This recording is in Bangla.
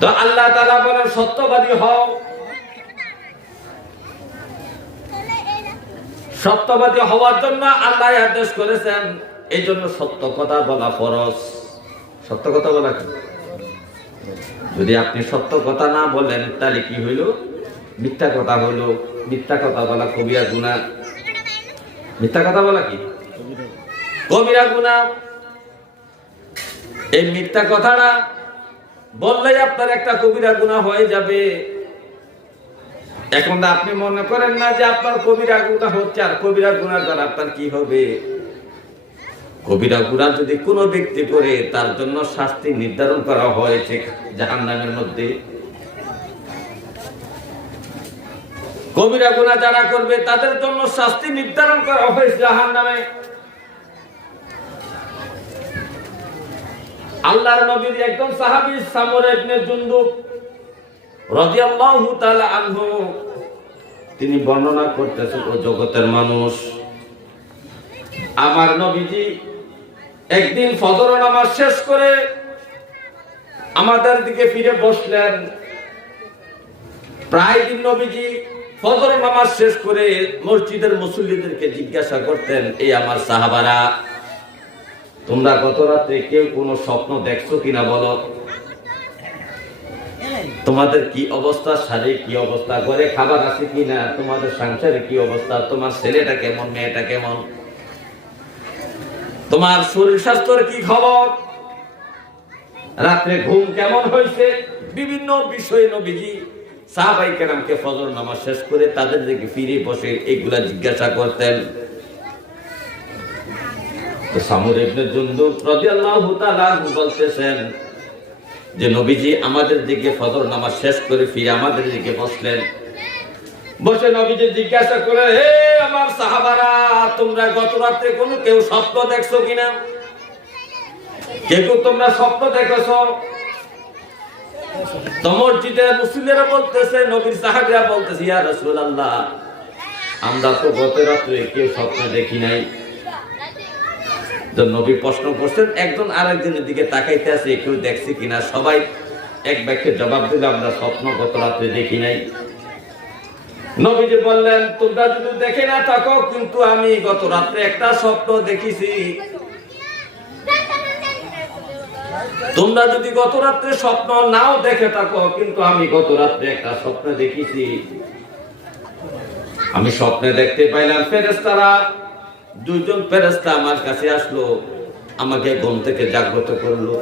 তো আল্লাহ তাআলা বলেন সত্যবাদী হও। সত্যবাদী হওয়ার জন্য আল্লাহ আদেশ করেছেন, এই জন্য সত্য কথা বলা ফরজ। সত্য কথা বলা কি? যদি আপনি সত্য কথা না বলেন তাহলে কি হইল? মিথ্যা কথা হইল। মিথ্যা কথা বলা কবিরা গুনাহ। মিথ্যা কথা বলা কি? কবিরা গুনাহ। এই মিথ্যা কথাটা বললেই আপনার একটা কবিরা গুনাহ হয়ে যাবে। এখন আপনি মনে করেন না যে আপনার কবিরা গুনাহ হচ্ছে, আর কবিরা গুনাহ দ্বারা আপনার কি হবে? কবিরা গুনাহ যদি কোনো ব্যক্তি করে তার জন্য শাস্তি নির্ধারণ করা হয়েছে জাহান্নামের মধ্যে। কবিরা গুনাহ যারা করবে তাদের জন্য শাস্তি নির্ধারণ করা হয়েছে জাহান্নামে। আল্লাহর নবীর একজন সাহাবী সামরা ইবনে জুনদুব রাদিয়াল্লাহু তাআলা আনহু, তিনি বর্ণনা করতেছেন, ও জগতের মানুষ, আমার নবীজি একদিন ফজর নামাজ শেষ করে আমাদের দিকে ফিরে বসলেন। প্রায় দিন নবীজি ফজর নামাজ শেষ করে মসজিদের মুসল্লিদেরকে জিজ্ঞাসা করতেন, এই আমার সাহাবারা, তোমরা গত রাতে কেউ কোনো স্বপ্ন দেখছো কিনা বলো? তোমাদের কি অবস্থা, শারীরিক কি অবস্থা, ঘরে খাবার আছে কিনা, তোমাদের সংসারে কি অবস্থা, তোমার ছেলেটা কেমন, মেয়েটা কেমন, তোমার শরীর স্বাস্থ্যের কি খবর, রাত্রে ঘুম কেমন হয়েছে? বিভিন্ন বিষয়ে নবীজি সাহাবায়ে কেরামকে ফজর নামাজ শেষ করে তাদের দিকে ফিরে বসে এগুলা জিজ্ঞাসা করতেন। তো সামরা ইবনে জুনদুব রাদিয়াল্লাহু তাআলা বলতেছেন যে নবীজি আমাদের দিকে ফজর নামাজ শেষ করে ফিরে আমাদের দিকে বসলেন। বসে নবীজি জিজ্ঞাসা করে, হে আমার সাহাবারা, তোমরা গত রাতে কোনো কেউ স্বপ্ন দেখছো কিনা? কেউ তোমরা স্বপ্ন দেখেছো? তো মসজিদের মুসল্লিরা বলতেছে, নবীর সাহাবীরা বলতেছে, ইয়া রাসূলুল্লাহ, আমরা তো গত রাতে কেউ স্বপ্ন দেখি নাই। নবী প্রশ্ন করছেন, একজন আরেকজনের দিকে তাকাইতে আছে, কেউ দেখছে কিনা? সবাই এক বাক্যে জবাব দিল, আমরা স্বপ্ন গত রাতে দেখি নাই। নবীজি বললেন, তোমরা যদি দেখে না থাকো, কিন্তু আমি গত রাতে একটা স্বপ্ন দেখেছি। তোমরা যদি গত রাতে স্বপ্ন নাও দেখে থাকো, কিন্তু আমি গত রাতে একটা স্বপ্ন দেখেছি। আমি স্বপ্নে দেখতে পাইলাম ফেরেশতারা, দুইজন ফেরেশতা আমার কাছে আসলো, আমাকে ঘুম থেকে জাগ্রত করলো।